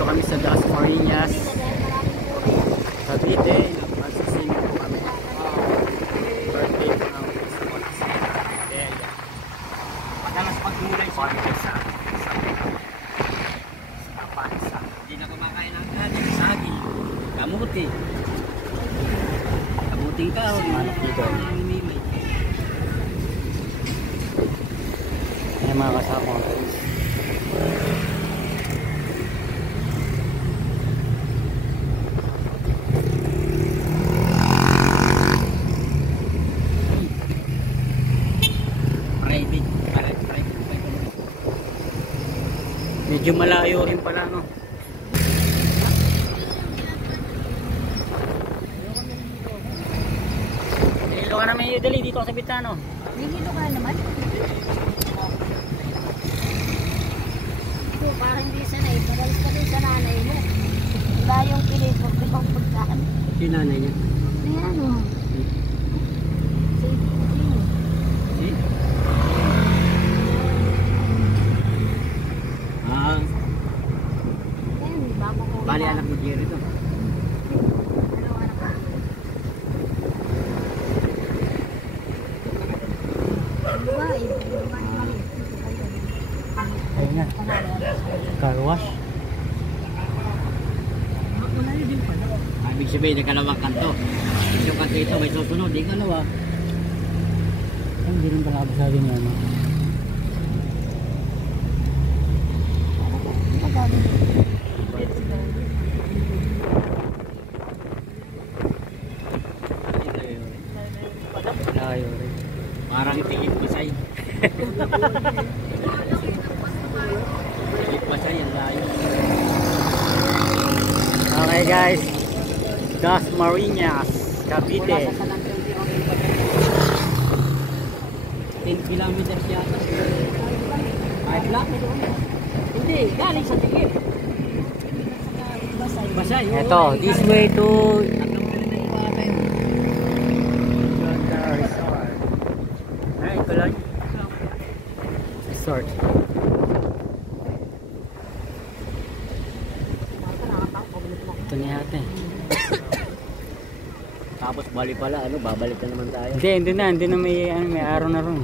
Dito kami sa Das Marinas, Cavite. Magsisingin po kami. Birthday po ng Christmas. Ayan. Madalas pagmulay siya. Pansa. Hindi na kumakain ng kanin, sagi, kamuti. Kamuting kahoy. Manok dito. Ayan mga kasama ko. Medyo malayo rin pala, no? Nililo ka naman yung dali dito sa bitano. Nililo ka naman? Ito, parang hindi sanay. Pagalis ka din sa nanay mo. Wala yung pilit mo, ibang pagkaan. Yung nanay niya? Ayan o. Bali anak ni Jerry to. Ayun na. Car wash. Ibig sabihin, nakalawang kanto. Yung kanto ito, may susunod, di kalawa. Ay, hindi rin pala abisado niya, no? Layo rin. Parang tingin pasay. Tingin pasay, ang layo. Okay guys, Das Marinas, Cavite. 10 kilometers yata. 5 lang? Hindi, galing sa tingin. Basay. Ito, this way to Resort. Ito niya ate. Tapos bali pala, babalik na naman tayo. Hindi na may araw na ron.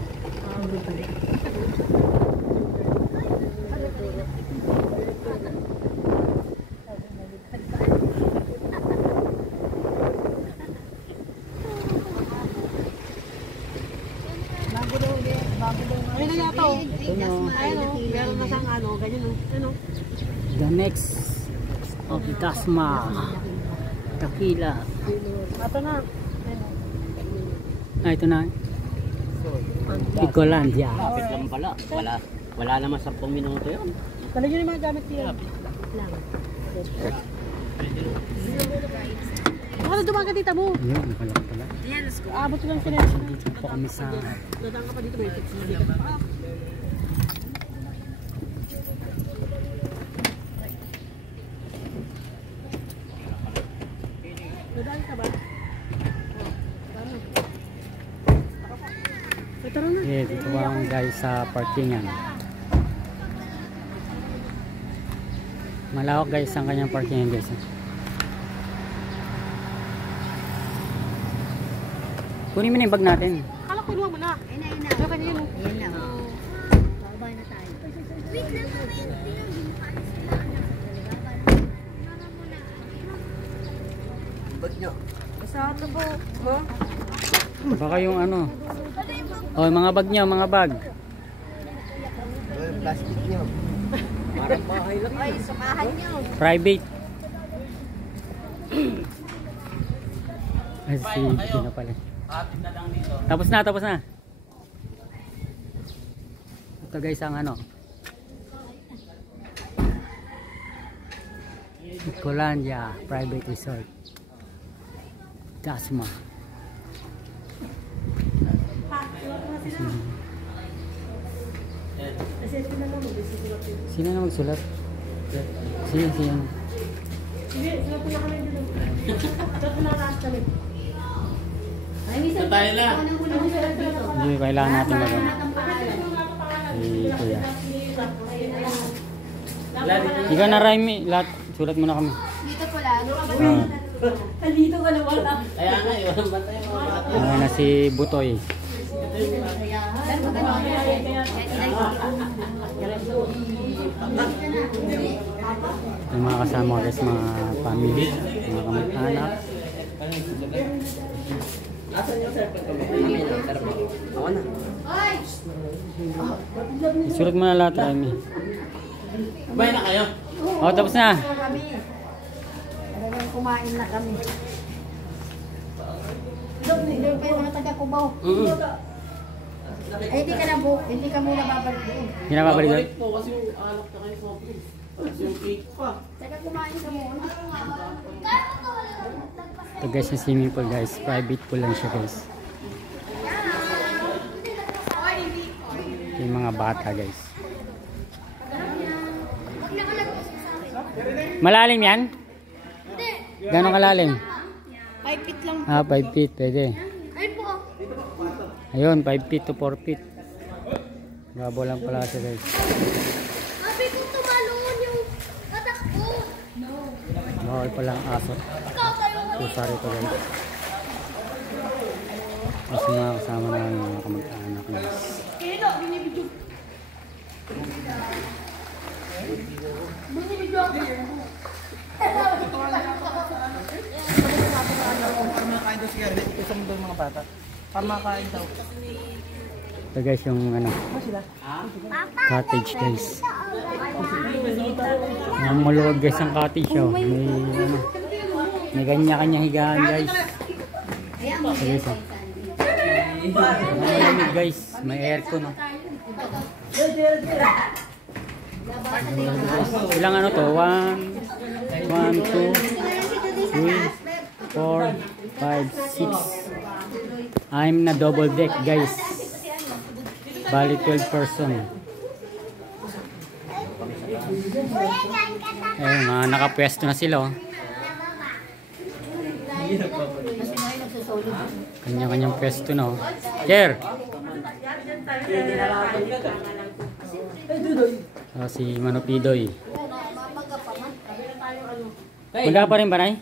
Ayun na yata o. Ayun o. Meron na siyang ano, ganyan o. Ano? The next of Dasma Tequila. Ito na. Ah, ito na. Picolandia. Lapit lang pala. Wala naman 10 minuto yun. Kala nyo yung mga gamit niya. Lang. Baka dumaga tita mo. Yun, nakalak pala. Abot lang sila. Dito po kami sa Dadaan ka pa dito. Dadaan ka ba? Tara na. yeah, dito po kami guys sa parkingan. Malawak guys ang kanyang parkingan guys. Kunin mo na yung bag natin. Akala ko inuha mo na. Ayun na. Diyo ka niya yun. Ayun na. Bababa na tayo. Wait lang naman. Bag nyo. Isa ito po. Mo? Baka yung ano. Oh, mga bag niyo, mga bag. Yung plastic nyo. Parang bahay lang. Ay, sumahan nyo. Private. Ay, si Pina pala. Atin na lang dito. Tapos na. Ito guys ang ano. Picolandia Private Resort. Dasma. Sino na magsulat? Sige. Hindi, sila po na kami dito. Ito po na lahat kami. Sa tayo lang. Hindi, kailangan natin magano. Si Kuya. Ikaw na Raimi, lahat Sulat mo na kami. Dito po lang. Nandito ka na wala. Kaya nga, iwan ba tayo mga bata? Ayan na si Butoy. Yung mga kasama ko guys, mga family, mga kamag-anak. Asan yung sir? Ako na. Sulat mo na lahat, Remy. Kumain na kayo? Oh, tapos na. Kami. Talagang kumain na kami. Hindi pa yung mga taga-Cubao. Ay, hindi ka muna babalik doon. Hindi na babalik doon? po kasi yung alak na kayo soft drinks. Yung cake pa. Taga kumain ka muna. Ito guys, yung swimming pool guys. Private pool lang siya guys. Yung mga bata guys. Malalim yan? Gano'ng kalalim? 5 feet lang. Ah, 5 feet. Pwede. Ay po. Ayun, 5 feet to 4 feet. Gabo lang pala siya guys. Sabi ko tumalon yung katak ko. Bawal palang aso. Pusa rito guys. Kasi mga kasama na mga kamag-anak guys. Kino, binibidyo. Binibidyo ako. Pamakain daw siya, isang daw mga bata. Pamakain daw. Ito guys yung ano, cottage guys. Ang maluwag guys ang cottage oh. May kanya-kanya higaan guys. Ito guys oh. Malamig guys, may aircon oh. Ilang ano to? 1, 2, 3, 4, 5, 6. I'm na double deck guys. Bali 12 person. Ayun, nakapwesto na sila oh. Kanya-kanyang pwesto na oh. Ker! Si Manopidoy. Maga pa rin ba, Nay?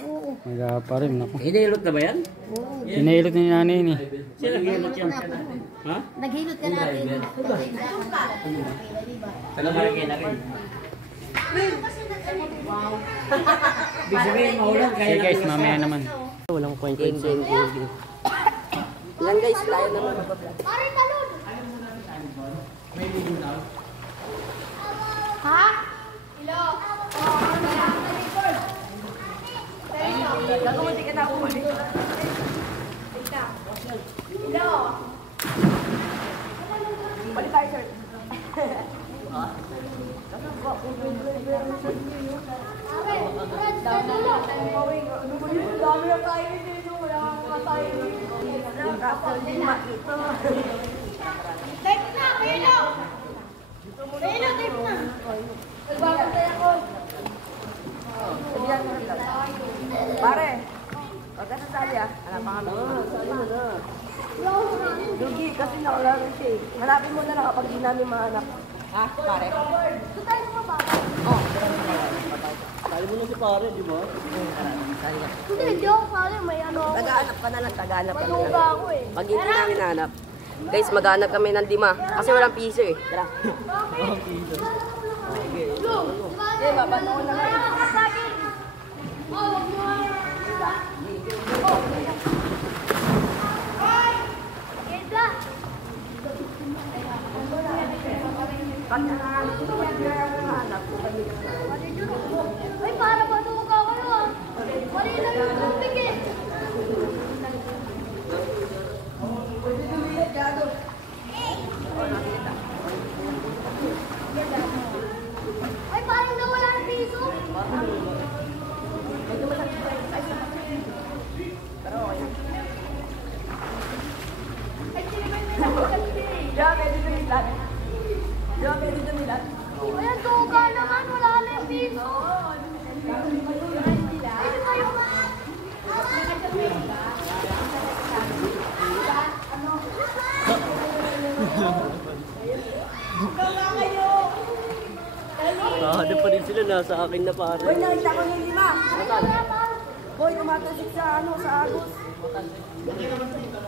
Oo. Maga pa rin. Naku. Hinihilot na ba yan? Hinahilot ni nanay ni. Sino hinihilot yan? Ha? Naghilot ka natin. Taga-marikay na rin. Ibig sabihin, maulan kaya Okay guys, mamaya naman. walang point. Ilan guys, tayo naman. Pare, talon! Ha? Ilo? Gagawin ka na umali. Ilo? Balik tayo, sir. Dami na tayo dito. Wala ka tayo dito. Tape na! Pino! Pino, tape na! Magbabantay ako. Pare, huwag ka nasali ah. Hanapan kami. Sali mo na. Dugi, kasi nakularo siya eh. Hanapin mo na lang kapag di namin mahanap. Ha, pare? Ito tayo sa baba. Sali mo na si pare, di ba? Hindi ako sali. May ano ako. Tagahanap ka na lang, tagahanap ka na lang. Manuga ako eh. Pag hindi namin nahanap. Guys, maghanap kami ng 5. Kasi walang piso eh. Tara. Eh, babato ko na nga. Oh, wag mo nga. Ganda. Ay, para manuga kayo ah. Mali lang yung tubig eh. Ay, parang nawala ng piso. Ayan, tuga naman. Wala na yung piso. Ay, di ba yung... Ano? Ano pa rin sila, nasa akin na pare. Boy, nakita ko yung 5. Boy, tumatasik sa ano, sa agos.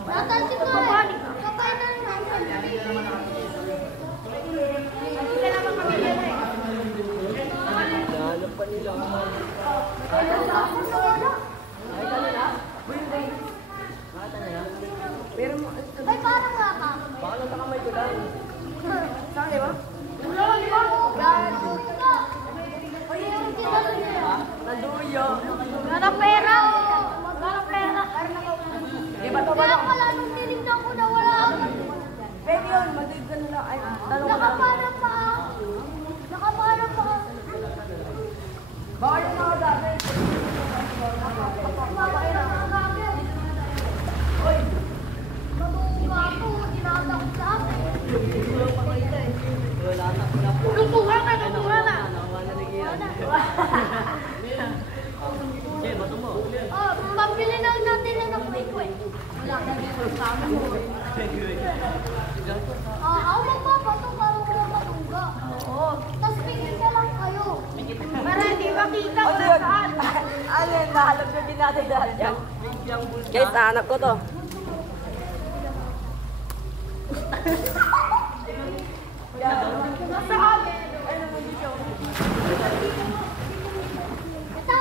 Natansin ko eh. Kapay na rin ako. Nahanap pa nila. Pero, Ay, parang nga ka. baka lang sa kamay ko lang. Saan, di ba? Nanduyo. Gara pera. Gara pera. Di ba ito ba? Kaya pala nung tinignan ko na wala ako. Pwede yun, madig ka nila. Ay, tanong ko lang. Nakaparang pa ako. Nakaparang pa ako. Baka yung mga dati. Matuwa ako. Tinatakot sa akin. Lutuha ka, lutuha ka. Okay, bato mo. Oh, pambili na natin ng kwek-kwek. Wala ka dito sa amin. Ako magpapato para wala matuga. Oo. Tapos pingin na lang kayo. Para hindi makita Ano kung yun? saan. Alin, nahalap na din natin dahil yan. Guys, nahanap ko to. Ito.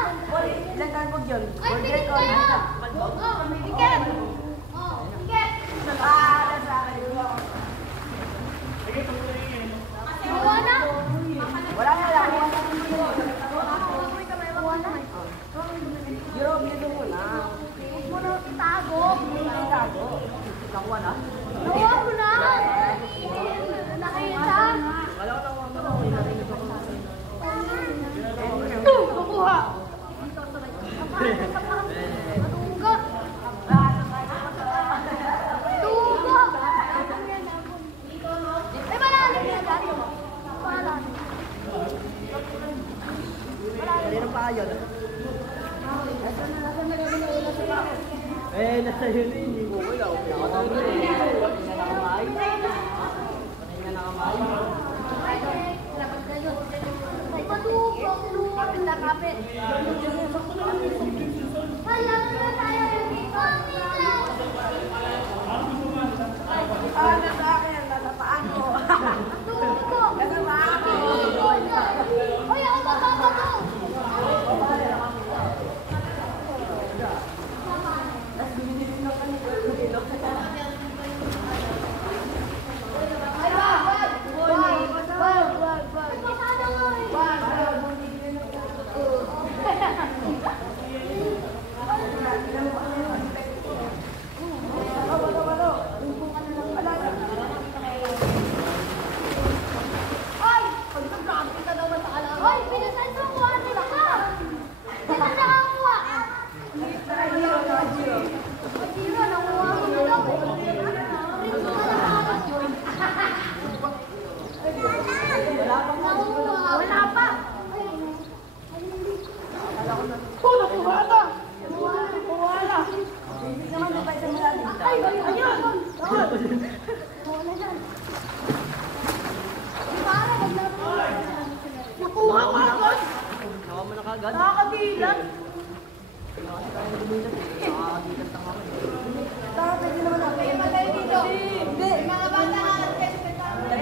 Ilan tayo pag yun? Ay, pingin kayo. Oh, tiket. Oh, tiket. Nasa akin. Gawa na. Wala na lang. Gawa na. Yung dito muna. Huwag mo na itago. Itago. Nakuha na? Gawa mo na. Nakita. Kukuha. Matuga. Tuga. Ay, malalim na dati. Malalim. Meron pa yun. Eh, nasa yun eh. Hindi mo wala. Ay, matuga. Luwa. Pinakapit. Halang na tayo dito. Nasa akin. Nasa paan ko. Tuga. Nasa paan ko. Ay, ako mapapato. Ay, wag. Ay! Pag-vlog ka daw mataalam. Ay! Pinasan mo ko ano na ka! Sino nakakuha? Zero, nakuha mo na daw. Rin ko na nakakasyon. Nakuha. Wala pa. Nakuha ka. Wala. Ay! Ayun! Wala na. Nakuha ko ako! Nakuha mo na kagad. Nakakadilat! Pwede naman ako. Patay dito! Hindi. Mga bata ka lang kasi patay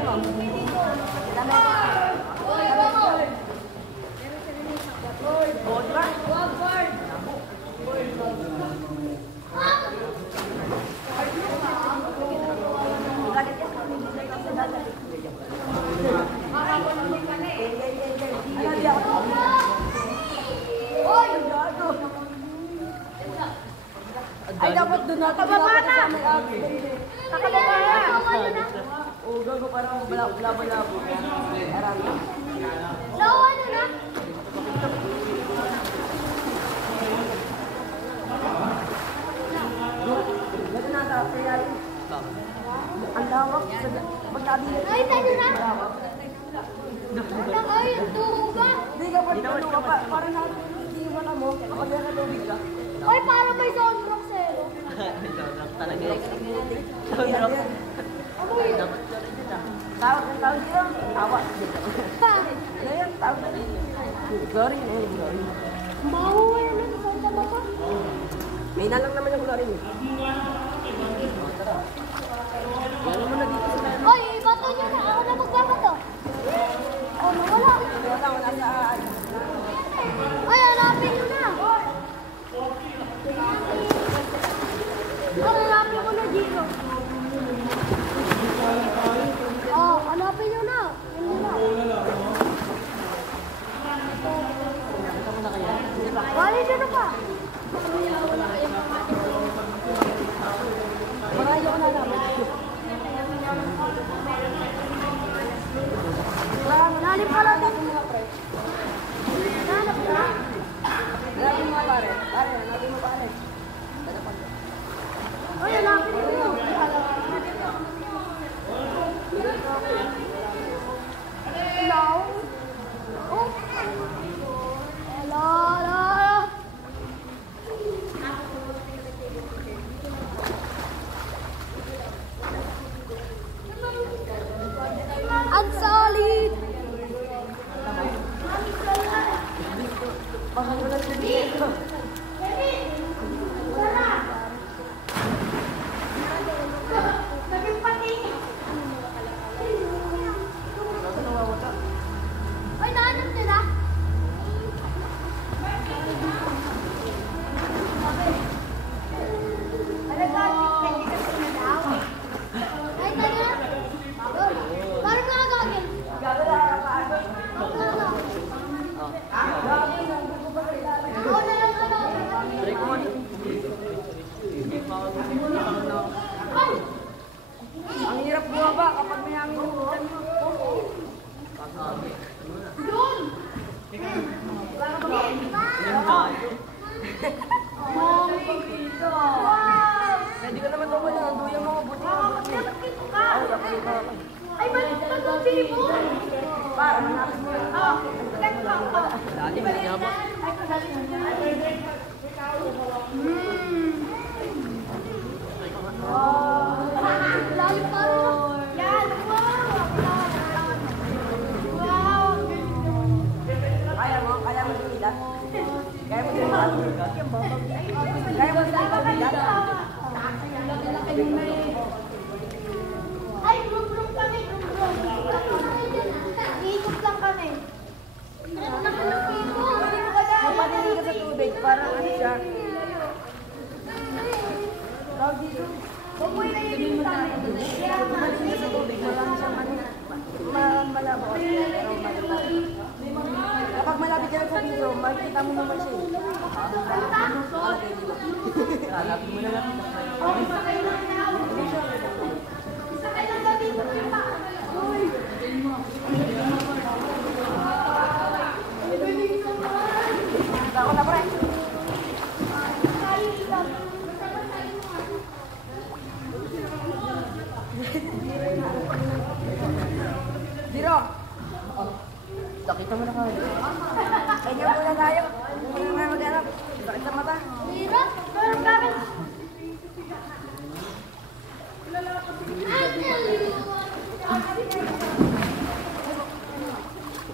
dito! Uy, bango! O, di ba? Wag guard! Galit yan. Hindi lang sa dati. Hindi ako. Uy! Ay, dapat doon natin. Kababa na! Nakababa na! Nakuha na! Oo, gago parang labo-labo. Aram. Nakuha na! Gato na sa kaya. Ang lawak. Pagkabi. Ay, tayo na! Ay, tuga! Hindi ka pa dito ka pa. Parang hindi mo na mo. Kapag nasa tubig ka. Ay, parang may soundtrack zero. Talaga. Amoy! Tawag ng tawag dito. Tawa. Ngayon, tawag Glory, yung glory. Baho eh, nagkakal sa mata. May na lang naman yung glory. Wala mo na dito sa tayo. Oy, ibato nyo na. Ako na magbabato. Oh, nawala. Wala sa... Ay, hanapin nyo na. Hanapin mo na, Gino. Oh, hanapin nyo na. Wali dyan na pa. Marayo ko na naman. Lalim pala dito. Hanap ka? Hanapin mo pare. Pare, hanapin mo pare. Ay, hanapin mo. Hello? Oh. Hello, hello. Ang solid. Ay, nahanap nila. Ay, taga. Parang nakagagin. Ako na lang ano. Ang hirap bumaba kapag may hangin yung ulan mo. Pwede ka naman tumuli. Ang duyan mo, buti ka. Ay, ba't nagsabi mo? Para, hanapin mo. Dali, magyabot. Lalim pa rin. Yan, wow. Wow. Kaya mo lumilat. Kaya mo lumilat. Kaya mo lumilat. Ay, grum-grum kami, grum-grum. Ikot lang kami. Nakalapin mo. Mapadili ka sa tubig. Parang ano siya. Baboy na yun kami. Mapadili ka sa tubig. Marami siyang malabo. Kapag malapit ka lang sa video, makikita mo naman siya. Hanapin mo na lang. Ako na pre. Zero. Nakita mo na ka. Kanya muna tayo. Muna na mag-arap. Sakit sa mata. Dito, parang kami.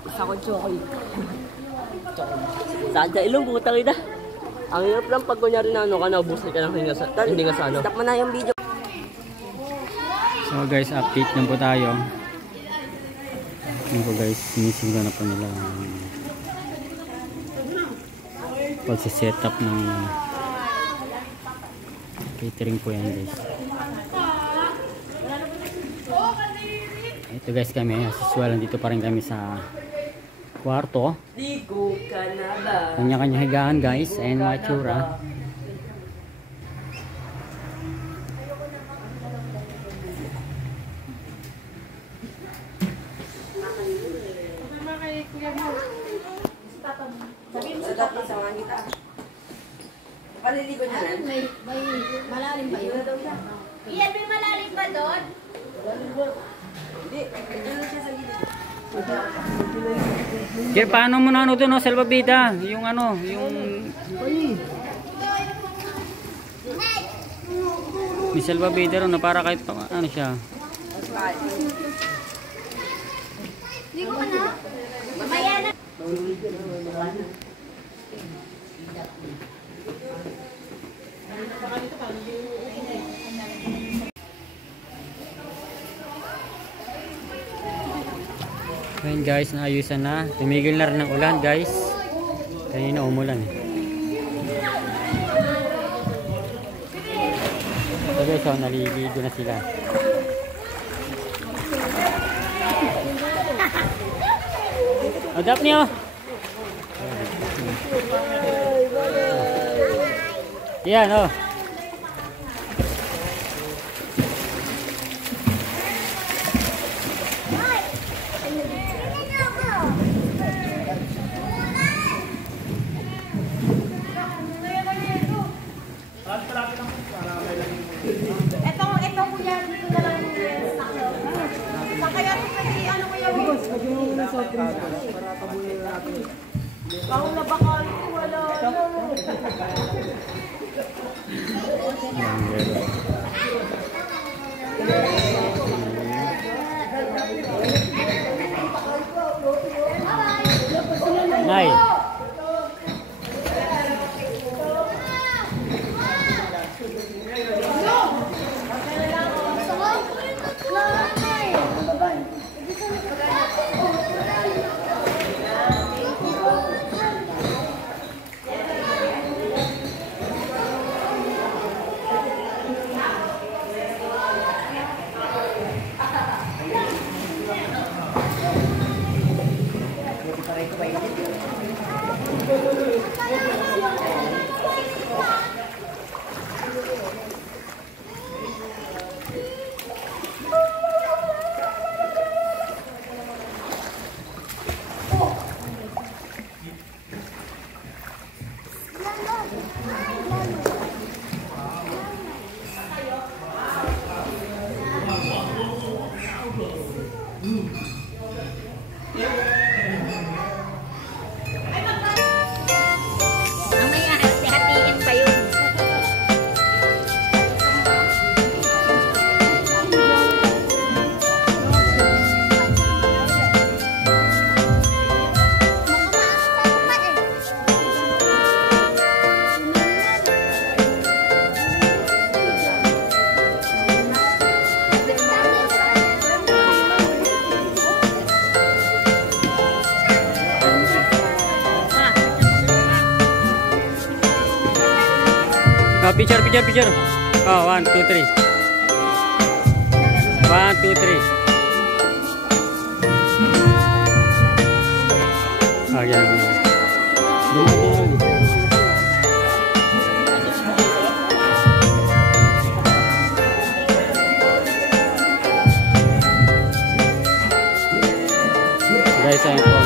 Isa ko chokoy. Saan sa ilong, putang ina. Ang hirap lang pag kunyari na ano ka, naubusan ka ng hindi nga sa ano. Stop mo na yung video. So guys, update na po tayo. Ano po guys, sinisigla na po nila pagsiset up ng catering po yan guys. Ito guys kami, as usual, nandito pa rin kami sa kwarto. Ligo ka na ba? Kanya-kanya higaan guys, ayan mga tsura. Dapat samahan kita. Paliligo niya rin. Malalim ba yun? Iyan, may malalim ba doon? Hindi. Diyan siya sa gilid. Kaya paano mo na ano doon, no, salvavida? Yung ano, yung... May salvavida ron na para kahit ano siya. Ligo ka na? Mamaya na. Ayun guys, naayusan na. Tumigil na rin ng ulan guys. Kanina umulan eh. So guys, oh, naliligo na sila. Adap niyo. Yan oh. Ito kuya, dito na lang yung stock. Kaya kasi ano kuya mo? Bako na bakal ko, wala. Nay. Mamaya, hati-hatiin pa yun. Oh, picture. Oh, 1, 2, 3. 1, 2, 3. Oh, yan. Guys, ayun po.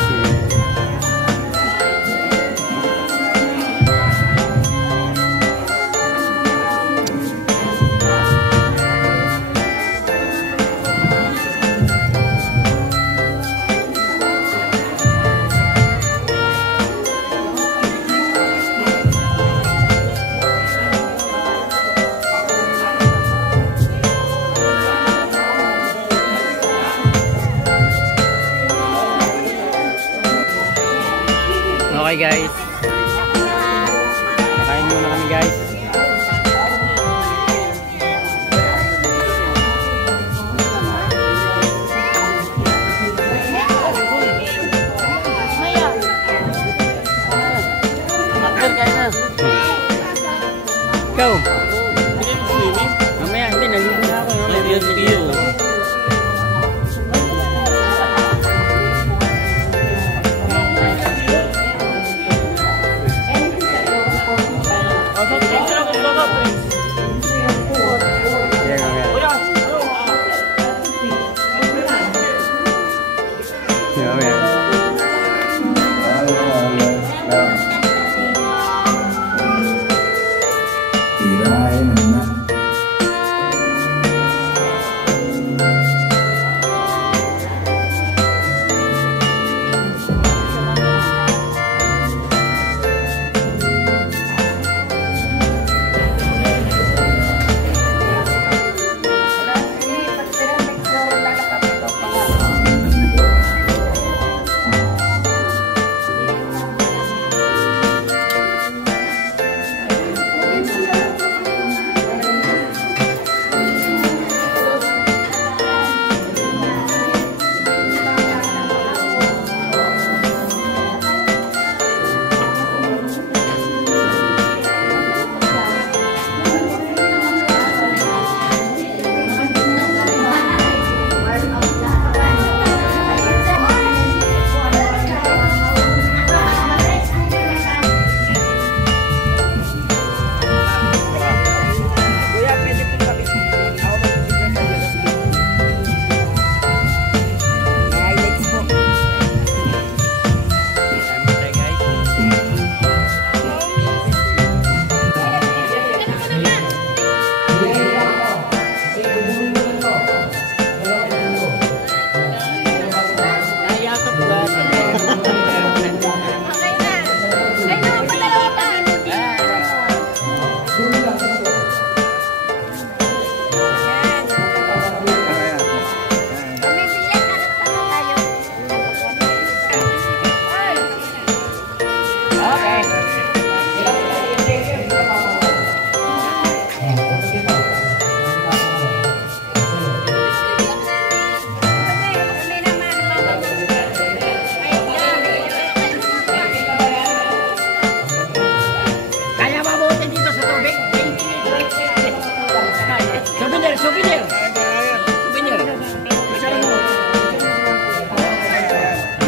Okay guys, kain muna kami guys. Ikaw? Mamaya, hindi, naligo na ako. Naligo.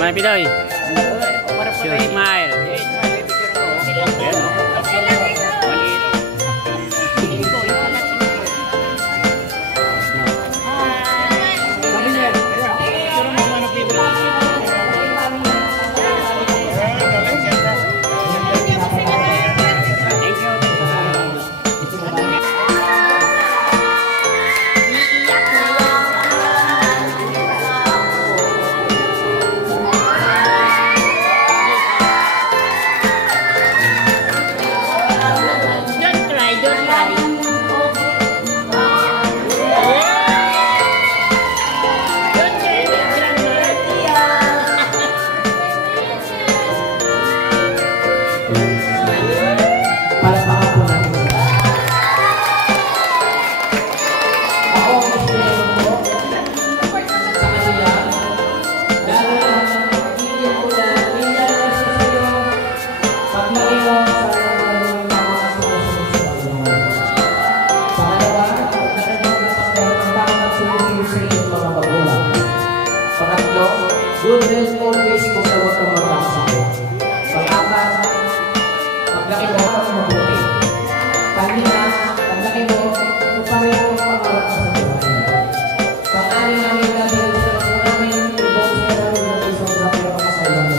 Smile, Pidoy. Sure, smile. Good health always kung sa huwag kang magkakasakit. Pag-apat, paglaki mo, mabuti. Kanina, paglaki mo, pareho ang pangarap sa buhay. Pag-ani namin dahil sa namin, ibang sa namin na isang grabe na pakasailan mo.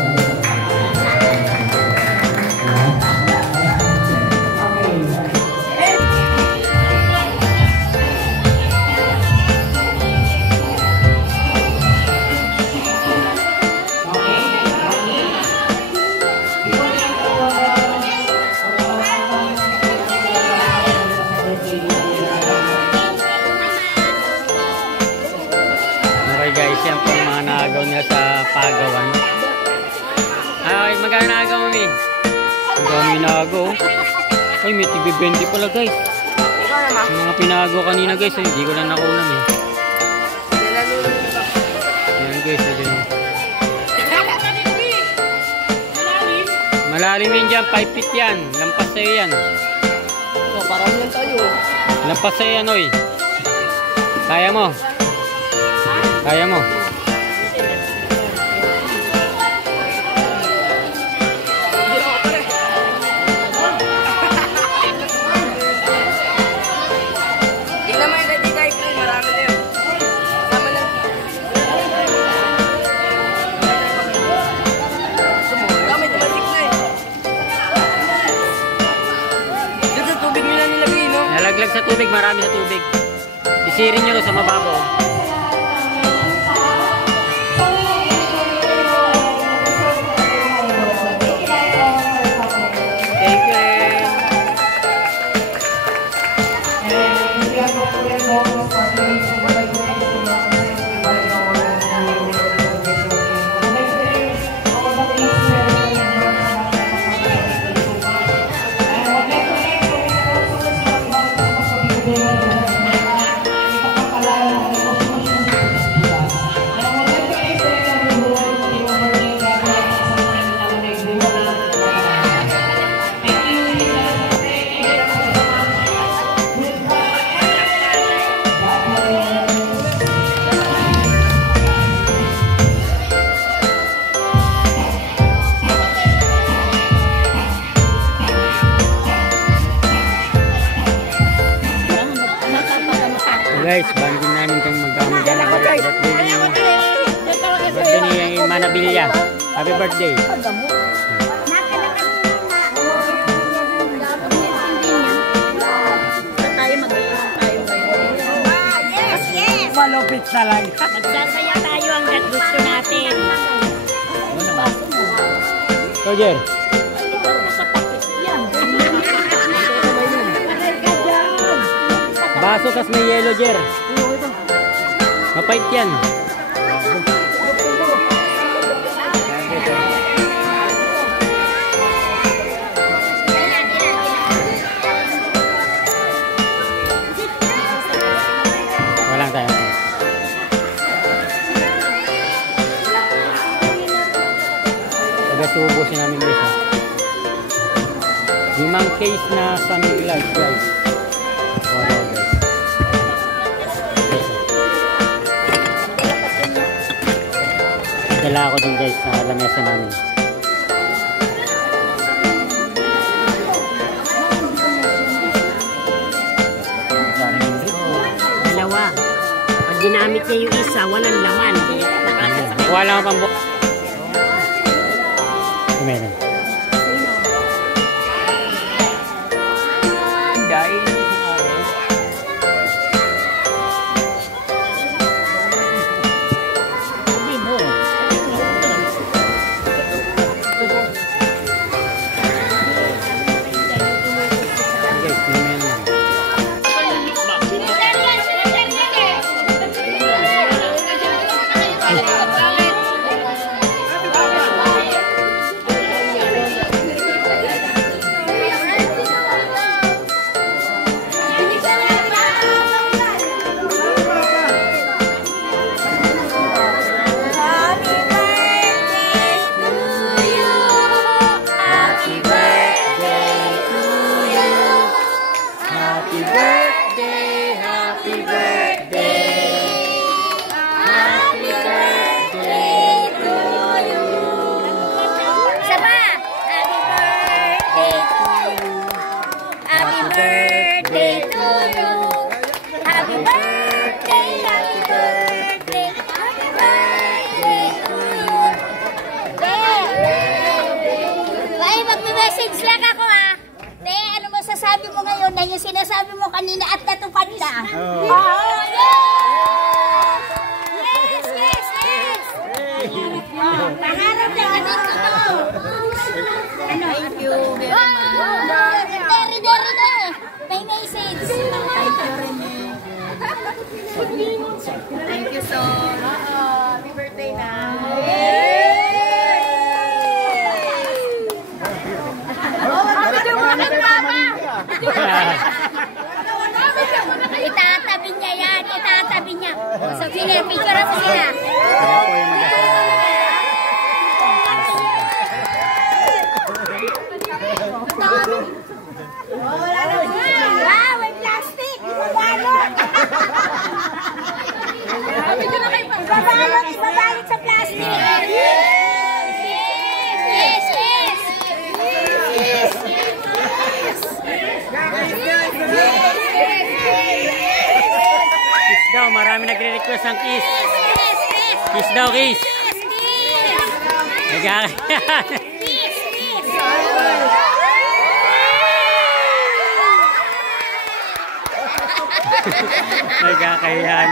Guys, yan po ang mga naagaw nila sa pagawan. Ay, magkano naagaw kami? Ang dami naagaw. Ay, may TV20 pala guys. Yung mga pinagaw kanina guys, hindi ko lang nakunan eh. Yan guys, yun. Malalim yan dyan, 5 feet yan. Lampas sa'yo yan. So, parang yan tayo. Lampas sa'yo yan, oy. Kaya mo. Kaya mo. Tingnan mo yung ready guys, marami na yun. Sama na. Dami na matik na eh. Dito sa tubig nila nilagay, no? Nalaglag sa tubig, marami sa tubig. Isirin nyo sa mababaw. Guys, banding namin kung magkamagana birthday ni Manabilia. Happy birthday. Malupit talaga. Magsasaya tayo hanggat gusto natin. Roger. Baso tas may yellow, Jer. Mapait yan. Walang tayo. Pagkasubusin namin dito. 5 case na Sunny Light, guys. Nagala ako dun guys sa lamesa namin. Dalawa. Pag ginamit niya yung isa, walang laman. Wala akong pambo. Meron. Message lang ako ah. Te, ano mo sasabi mo ngayon na yung sinasabi mo kanina at natupad na? Oh, yes! Yes! Yes! Pangarap na natin ko to. Thank you very much. Dari na. May message. Thank you rin eh. Thank you so. Happy birthday na. Itatabi niya yan, itatabi niya. So, sige, picture ako sila. Wow, may plastic! Ibabalot! Ibabalot sa plastic! Yes! Kiss daw, marami nagre-request ng kiss. Kiss daw, kiss. Nagkakayan. Nagkakayan.